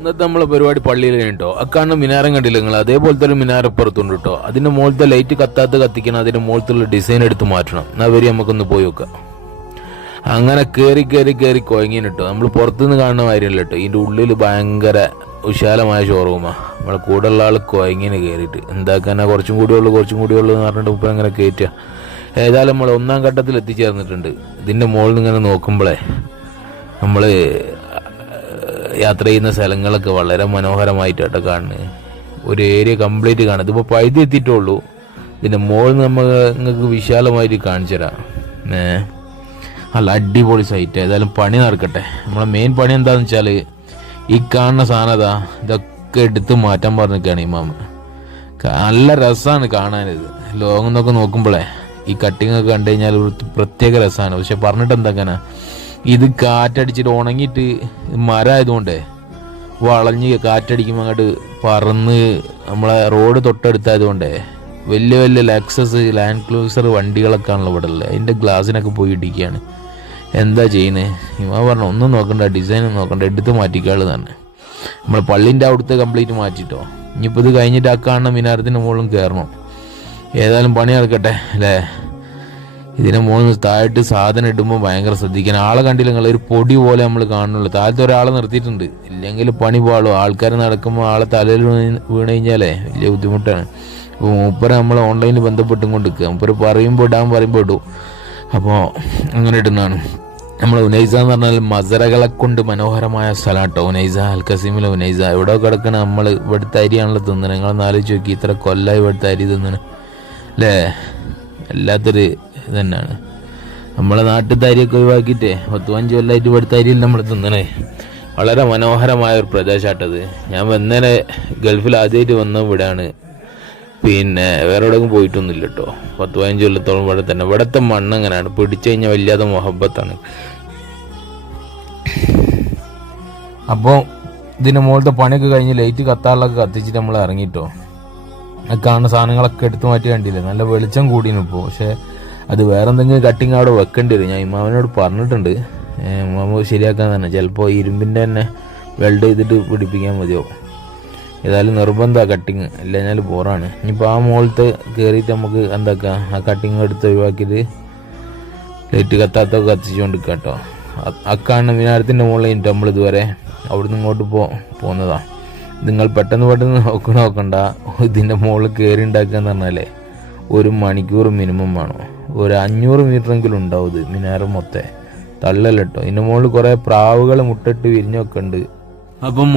ഇന്നത്തെ നമ്മളെ പരിപാടി പള്ളിയിൽ കേട്ടോ. അക്കാണുന്ന മിനാരം കണ്ടില്ല നിങ്ങൾ? അതേപോലത്തെ ഒരു മിനാരപ്പുറത്തുണ്ട് കേട്ടോ. അതിന്റെ മുകളിലത്തെ ലൈറ്റ് കത്തിക്കണം. അതിന്റെ മുകളിലുള്ള ഡിസൈൻ എടുത്ത് മാറ്റണം. എന്നാ വരി നമുക്കൊന്ന് പോയി നോക്കാം. അങ്ങനെ കയറി കുഴങ്ങിന് കേട്ടോ. നമ്മൾ പുറത്തുനിന്ന് കാണുന്ന കാര്യമല്ല കേട്ടോ. ഇതിന്റെ ഉള്ളിൽ ഭയങ്കര വിശാലമായ ഷോറൂമാ. നമ്മളെ കൂടെ ഉള്ള ആൾ കുഴങ്ങിന് കയറിയിട്ട് എന്താക്കാനാ, കുറച്ചും കൂടി ഉള്ളു എന്ന് പറഞ്ഞിട്ട് ഇപ്പം അങ്ങനെ കയറ്റുക. ഏതായാലും നമ്മൾ ഒന്നാം ഘട്ടത്തിൽ എത്തിച്ചേർന്നിട്ടുണ്ട്. ഇതിന്റെ മുകളിൽ നിന്ന് ഇങ്ങനെ നോക്കുമ്പോഴേ നമ്മൾ യാത്ര ചെയ്യുന്ന സ്ഥലങ്ങളൊക്കെ വളരെ മനോഹരമായിട്ടാണ് കാണുന്നത്. ഒരു ഏരിയ കംപ്ലീറ്റ് കാണും. ഇതിപ്പോൾ പഴുതി എത്തിയിട്ടുള്ളൂ. ഇതിൻ്റെ മുകളിൽ നിങ്ങൾക്ക് വിശാലമായിട്ട് കാണിച്ചു തരാം. നല്ല അടിപൊളി സൈറ്റ്. ഏതായാലും പണി നടക്കട്ടെ. നമ്മളെ മെയിൻ പണി എന്താണെന്ന് വെച്ചാൽ ഈ കാണുന്ന സാധനതാ ഇതൊക്കെ എടുത്ത് മാറ്റാൻ പറഞ്ഞിരിക്കുകയാണ് ഇമാമ്. നല്ല രസമാണ് കാണാനിത്. ലോകം എന്നൊക്കെ നോക്കുമ്പോഴേ ഈ കട്ടിങ് ഒക്കെ കണ്ടു കഴിഞ്ഞാൽ ഒരു പ്രത്യേക രസമാണ്. പക്ഷെ പറഞ്ഞിട്ട് എന്താക്കാനാ, ഇത് കാറ്റടിച്ചിട്ട് ഉണങ്ങിയിട്ട് മരമായതുകൊണ്ടേ വളഞ്ഞ് കാറ്റടിക്കുമ്പോൾ അങ്ങോട്ട് പറന്ന് നമ്മളെ റോഡ് തൊട്ടടുത്തായതുകൊണ്ടേ വലിയ വലിയ ലെക്സസ് ലാൻഡ് ക്രൂസർ വണ്ടികളൊക്കെ ആണല്ലോ ഇവിടെ ഉള്ളത്. അതിൻ്റെ ഗ്ലാസ്സിനൊക്കെ പോയി ഇടിക്കുകയാണ്. എന്താ ചെയ്യുന്നത്? ഇവ പറഞ്ഞു ഒന്നും നോക്കണ്ട, ഡിസൈൻ നോക്കണ്ട, എടുത്ത് മാറ്റിക്കാള് തന്നെ. നമ്മൾ പള്ളിൻ്റെ അവിടുത്തെ കംപ്ലീറ്റ് മാറ്റിട്ടോ. ഇനിയിപ്പോൾ ഇത് കഴിഞ്ഞിട്ട് ആ കാണുന്ന മിനാരത്തിൻ്റെ മുകളിലും കയറണം. ഏതായാലും പണി നടക്കട്ടെ അല്ലേ. ഇതിന് മുകളിൽ താഴത്ത് സാധനം ഇടുമ്പോൾ ഭയങ്കര ശ്രദ്ധിക്കണം. ആളെ കണ്ടില്ല നിങ്ങൾ? ഒരു പൊടി പോലെ നമ്മൾ കാണുന്നുള്ളൂ. താഴത്തെ ഒരാളെ നിർത്തിയിട്ടുണ്ട്. ഇല്ലെങ്കിൽ പണി പാളും. ആൾക്കാർ നടക്കുമ്പോൾ ആളെ തലയിൽ വീണ് കഴിഞ്ഞാലേ വലിയ ബുദ്ധിമുട്ടാണ്. അപ്പോൾ മൂപ്പരെ നമ്മൾ ഓൺലൈനിൽ ബന്ധപ്പെട്ടും കൊണ്ടിരിക്കുക. മൂപ്പര് പറയുമ്പോൾ ഇടും. അപ്പോൾ അങ്ങനെ ഇടുന്നതാണ്. നമ്മൾ ഉനൈസ എന്ന് പറഞ്ഞാൽ മസറകളെ കൊണ്ട് മനോഹരമായ സ്ഥലം കേട്ടോ. ഉനൈസ, അൽ കസീമിലെ ഉനൈസ. ഇവിടെ കിടക്കണ നമ്മൾ ഇവിടുത്തെ അരിയാണല്ലോ തിന്നണത്. നിങ്ങളൊന്ന് ആലോചിച്ച് നോക്കി, ഇത്ര കൊല്ലമായി ഇവിടുത്തെ അരി തിന്നണ അല്ലേ. വല്ലാത്തൊരു ഇത് തന്നെയാണ്. നമ്മളെ നാട്ടിലത്തെ അരിയൊക്കെ ഒഴിവാക്കിയിട്ടേ 10-15 കൊല്ലമായിട്ട് ഇവിടുത്തെ അരിയിൽ നമ്മൾ തിന്നണേ. വളരെ മനോഹരമായ ഒരു പ്രദേശമായിട്ടത്. ഞാൻ വന്നേനെ ഗൾഫിൽ ആദ്യമായിട്ട് വന്ന ഇവിടെയാണ്. പിന്നെ വേറെ എവിടെയും പോയിട്ടൊന്നുമില്ല കേട്ടോ. 10-15 കൊല്ലത്തോളം ഇവിടെ തന്നെ. ഇവിടുത്തെ മണ്ണ് അങ്ങനെയാണ്, പിടിച്ചു കഴിഞ്ഞാൽ വല്ലാതെ മൊഹബത്താണ്. അപ്പോൾ ഇതിൻ്റെ മുകളിലത്തെ പണിയൊക്കെ കഴിഞ്ഞ് ലൈറ്റ് കത്താളൊക്കെ കത്തിച്ചിട്ട് നമ്മൾ ഇറങ്ങിയിട്ടോ. കാണുന്ന സാധനങ്ങളൊക്കെ എടുത്തു മാറ്റി കണ്ടില്ലേ. നല്ല വെളിച്ചം കൂടിയാണ് ഇപ്പോൾ. പക്ഷേ അത് വേറെ എന്തെങ്കിലും കട്ടിങ് അവിടെ വെക്കേണ്ടി വരും. ഞാൻ ഇമാമനോട് പറഞ്ഞിട്ടുണ്ട്. ഇമാമ ശരിയാക്കാൻ തന്നെ. ചിലപ്പോൾ ഇരുമ്പിൻ്റെ തന്നെ വെൽഡ് ചെയ്തിട്ട് പിടിപ്പിക്കാൻ മതിയോ. ഏതായാലും നിർബന്ധമാണ് കട്ടിങ്, ഇല്ലെങ്കിൽ ബോറാണ്. ഇനിയിപ്പോൾ ആ മുകളിലത്തെ കയറിയിട്ട് നമുക്ക് എന്താക്കാം, ആ കട്ടിങ് എടുത്ത് ഒഴിവാക്കിയിട്ട് ലൈറ്റ് കത്താത്തൊക്കെ കത്തിച്ചുകൊണ്ടിരിക്കുക കേട്ടോ. അക്കാണ് മിനാരത്തിൻ്റെ മുകളിൽ നമ്മൾ ഇതുവരെ അവിടുന്ന് ഇങ്ങോട്ട് പോകുന്നതാണ്. നിങ്ങൾ പെട്ടെന്ന് നോക്കണ്ട. ഇതിൻ്റെ മുകളിൽ കയറി ഉണ്ടാക്കുക എന്ന് പറഞ്ഞാലേ 1 മണിക്കൂർ മിനിമം വേണം. ഒരു 500 മീറ്ററെങ്കിലും ഉണ്ടാവും ഇത് മിനാരം മൊത്തം. തള്ളല്ല കേട്ടോ. ഇതിൻ്റെ മുകളിൽ കുറേ പ്രാവുകൾ മുട്ടിട്ട് വിരിഞ്ഞൊക്കെ ഉണ്ട്. അപ്പം